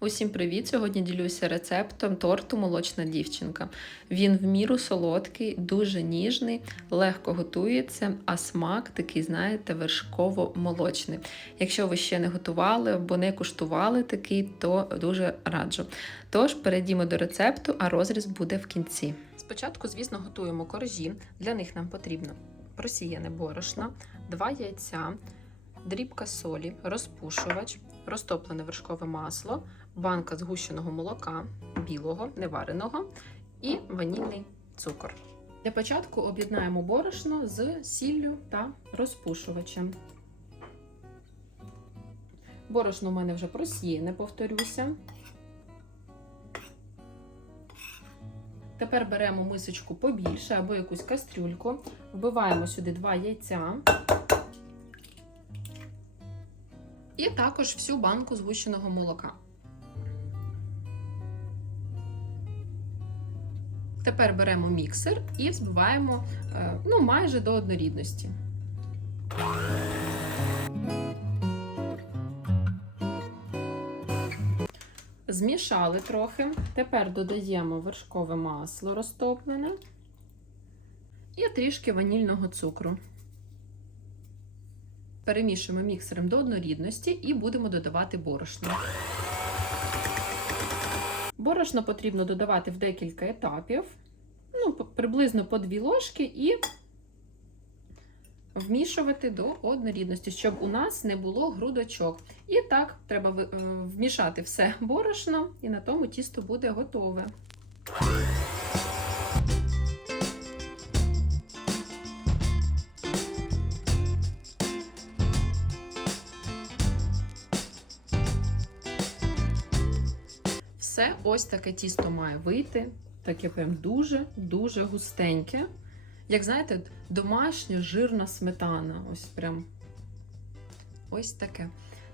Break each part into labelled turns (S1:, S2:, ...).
S1: Усім привіт! Сьогодні ділюся рецептом торту Молочна дівчинка. Він в міру солодкий, дуже ніжний, легко готується, а смак такий, знаєте, вершково-молочний. Якщо ви ще не готували або не куштували такий, то дуже раджу. Тож перейдімо до рецепту, а розріз буде в кінці. Спочатку, звісно, готуємо коржі. Для них нам потрібно просіяне борошно, 2 яйця, дрібка солі, розпушувач, розтоплене вершкове масло, банка згущеного молока, білого, невареного і ванільний цукор. Для початку об'єднаємо борошно з сіллю та розпушувачем. Борошно у мене вже просіяне, повторюся. Тепер беремо мисочку побільше або якусь кастрюльку, вбиваємо сюди 2 яйця. І також всю банку згущеного молока. Тепер беремо міксер і взбиваємо ну, майже до однорідності. Змішали трохи. Тепер додаємо вершкове масло розтоплене і трішки ванільного цукру. Перемішуємо міксером до однорідності і будемо додавати борошно. Борошно потрібно додавати в декілька етапів, ну, приблизно по 2 ложки, і вмішувати до однорідності, щоб у нас не було грудочок. І так, треба вмішати все борошно, і на тому тісто буде готове. Все, ось таке тісто має вийти. Таке прям дуже-дуже густеньке. Як знаєте, домашня жирна сметана. Ось прям ось таке.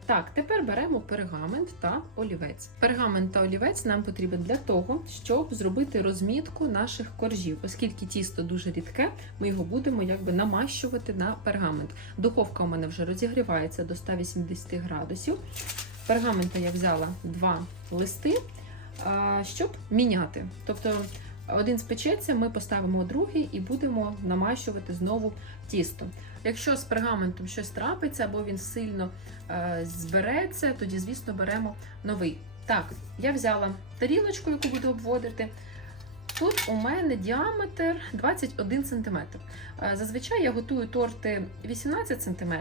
S1: Так, тепер беремо пергамент та олівець. Пергамент та олівець нам потрібен для того, щоб зробити розмітку наших коржів. Оскільки тісто дуже рідке, ми його будемо якби намащувати на пергамент. Духовка у мене вже розігрівається до 180 градусів. Пергамента я взяла два листи щоб міняти. Тобто один спечеться, ми поставимо другий і будемо намащувати знову тісто. Якщо з пергаментом щось трапиться, або він сильно е, збереться, тоді, звісно, беремо новий. Так, я взяла тарілочку, яку буду обводити. Тут у мене діаметр 21 см. Зазвичай я готую торти 18 см,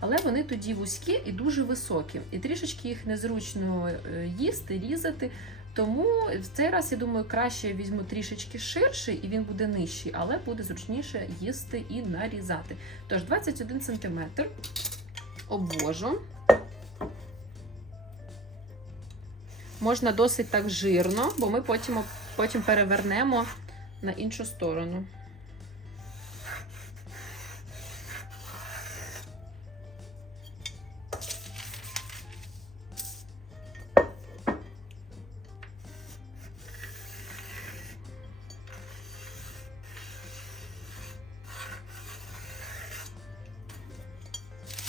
S1: але вони тоді вузькі і дуже високі. І трішечки їх незручно е, їсти, різати. Тому в цей раз, я думаю, краще візьму трішечки ширший і він буде нижчий, але буде зручніше їсти і нарізати. Тож, 21 см обвожу. Можна досить так жирно, бо ми потім, потім перевернемо на іншу сторону.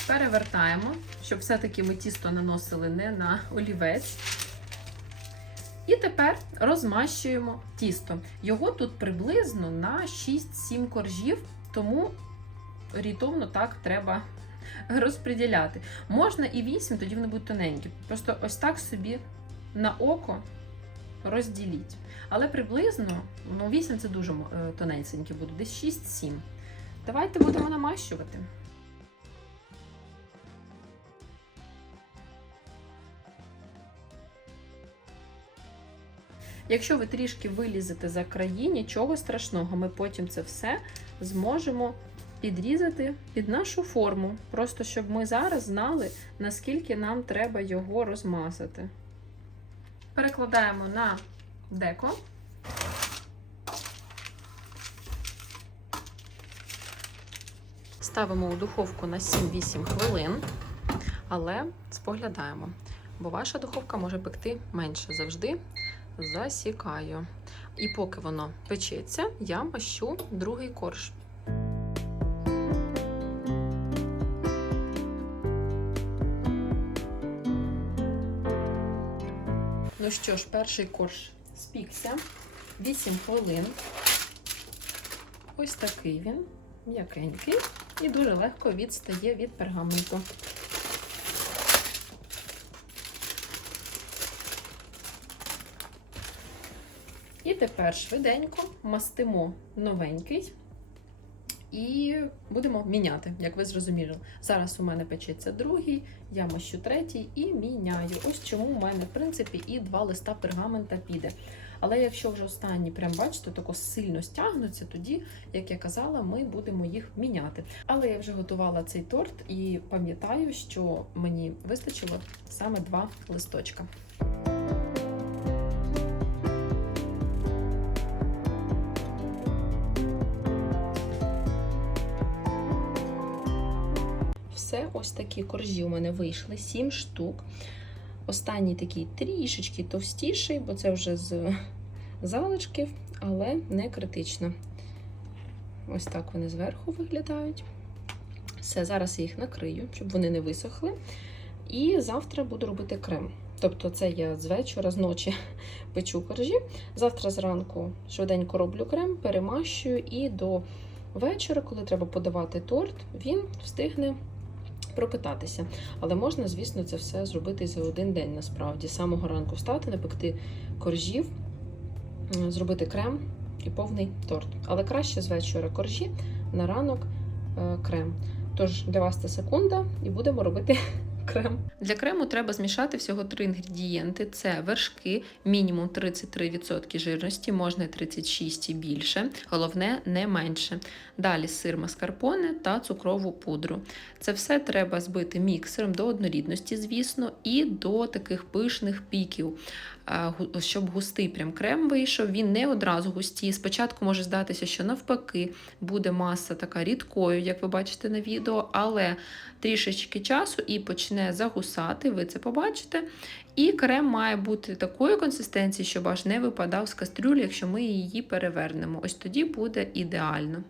S1: Перевертаємо, щоб все-таки ми тісто наносили не на олівець. І тепер розмащуємо тісто. Його тут приблизно на 6-7 коржів, тому рітовно так треба розподіляти. Можна і 8, тоді вони будуть тоненькі. Просто ось так собі на око розділіть. Але приблизно ну 8 це дуже е, тоненькі буде, десь 6-7. Давайте будемо намащувати. Якщо ви трішки вилізете за краї, нічого страшного, ми потім це все зможемо підрізати під нашу форму. Просто щоб ми зараз знали, наскільки нам треба його розмазати. Перекладаємо на деко. Ставимо у духовку на 7-8 хвилин, але споглядаємо, бо ваша духовка може пекти менше завжди засікаю. І поки воно печеться, я мащу другий корж. Ну що ж, перший корж спікся 8 хвилин. Ось такий він, м'якенький і дуже легко відстає від пергаменту. І тепер швиденько мастимо новенький і будемо міняти, як ви зрозуміли. Зараз у мене печеться другий, я мащу третій і міняю. Ось чому у мене, в принципі, і два листа пергамента піде. Але якщо вже останні, прям бачите, тако сильно стягнуться, тоді, як я казала, ми будемо їх міняти. Але я вже готувала цей торт і пам'ятаю, що мені вистачило саме два листочка. Все, ось такі коржі у мене вийшли, 7 штук. Останній такий трішечки товстіший, бо це вже з залишків, але не критично. Ось так вони зверху виглядають. Все, зараз я їх накрию, щоб вони не висохли. І завтра буду робити крем. Тобто, це я з вечора, з ночі печу коржі. Завтра зранку швиденько роблю крем, перемащую, і до вечора, коли треба подавати торт, він встигне пропитатися. Але можна, звісно, це все зробити за один день насправді. З самого ранку встати, напекти коржів, зробити крем і повний торт. Але краще з вечора коржі на ранок е, крем. Тож для вас це секунда, і будемо робити крем. Для крему треба змішати всього три інгредієнти: це вершки, мінімум 33% жирності, можна 36 і більше. Головне не менше. Далі сир маскарпоне та цукрову пудру. Це все треба збити міксером до однорідності, звісно, і до таких пишних піків. Гу- Щоб густий прям крем вийшов, він не одразу густій. Спочатку може здатися, що навпаки буде маса така рідкою, як ви бачите на відео, але трішечки часу і почне загусати, ви це побачите. І крем має бути такої консистенції, щоб аж не випадав з кастрюлі, якщо ми її перевернемо. Ось тоді буде ідеально.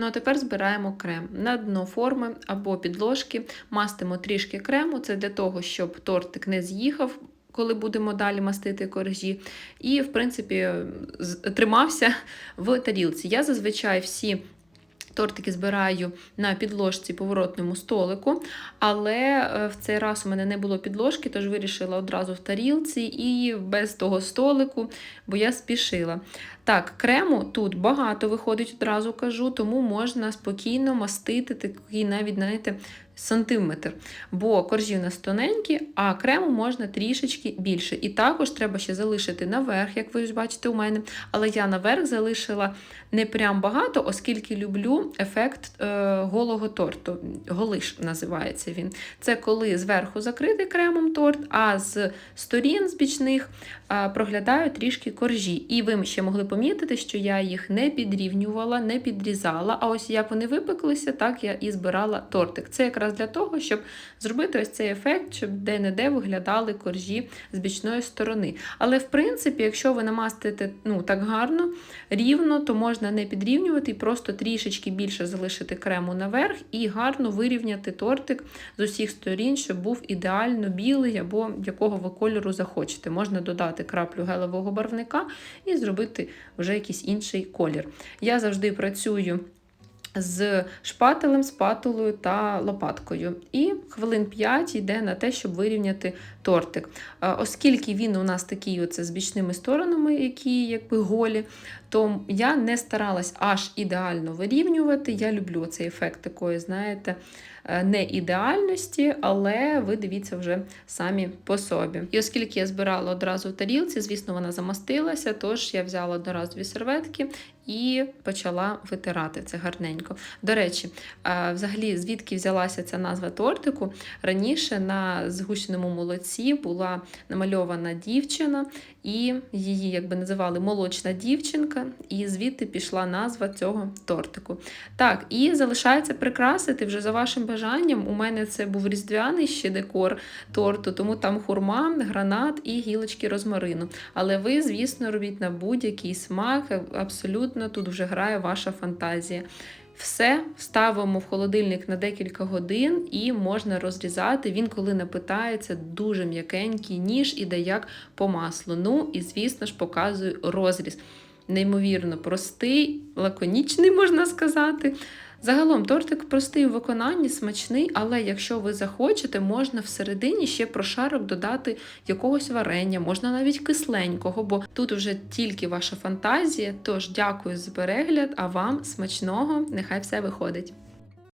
S1: Ну а тепер збираємо крем. На дно форми або підложки мастимо трішки крему. Це для того, щоб тортик не з'їхав. Коли будемо далі мастити коржі, і, в принципі, тримався в тарілці. Я зазвичай всі тортики збираю на підложці поворотному столику, але е, в цей раз у мене не було підложки, тож вирішила одразу в тарілці і без того столику, бо я спішила. Так, крему тут багато виходить, одразу кажу, тому можна спокійно мастити такий навіть, знаєте, сантиметр. Бо коржі у нас тоненькі, а крему можна трішечки більше. І також треба ще залишити наверх, як ви ж бачите у мене. Але я наверх залишила не прям багато, оскільки люблю ефект е, голого торту. Голиш називається він. Це коли зверху закритий кремом торт, а з сторін з бічних е, проглядаю трішки коржі. І ви ще могли помітити, що я їх не підрівнювала, не підрізала. А ось як вони випеклися, так я і збирала тортик. Це якраз для того, щоб зробити ось цей ефект, щоб де-не-де виглядали коржі з бічної сторони. Але в принципі, якщо ви намастите ну, так гарно, рівно, то можна не підрівнювати і просто трішечки більше залишити крему наверх і гарно вирівняти тортик з усіх сторін, щоб був ідеально білий або якого ви кольору захочете. Можна додати краплю гелевого барвника і зробити вже якийсь інший колір. Я завжди працюю. З шпателем, спатулою та лопаткою. І хвилин 5 йде на те, щоб вирівняти тортик. Е, Оскільки він у нас такий оце з бічними сторонами, які якби голі, то я не старалась аж ідеально вирівнювати. Я люблю цей ефект такої, знаєте, е, не ідеальності, але ви дивіться вже самі по собі. І оскільки я збирала одразу в тарілці, звісно, вона замастилася, тож я взяла одразу дві серветки і почала витирати це гарненько. До речі, е, взагалі, звідки взялася ця назва тортику? Раніше на згущеному молоці була намальована дівчина, і її якби називали молочна дівчинка, і звідти пішла назва цього тортику. Так, і залишається прикрасити вже за вашим бажанням. У мене це був різдвяний ще декор торту, тому там хурма, гранат і гілочки розмарину. Але ви, звісно, робіть на будь-який смак, абсолютно тут вже грає ваша фантазія. Все ставимо в холодильник на декілька годин і можна розрізати. Він, коли напитається, дуже м'якенький ніж іде як по маслу. Ну і, звісно ж, показую розріз. Неймовірно простий, лаконічний, можна сказати. Загалом тортик простий у виконанні, смачний, але якщо ви захочете, можна всередині ще прошарок додати якогось варення, можна навіть кисленького, бо тут вже тільки ваша фантазія. Тож дякую за перегляд, а вам смачного, нехай все виходить.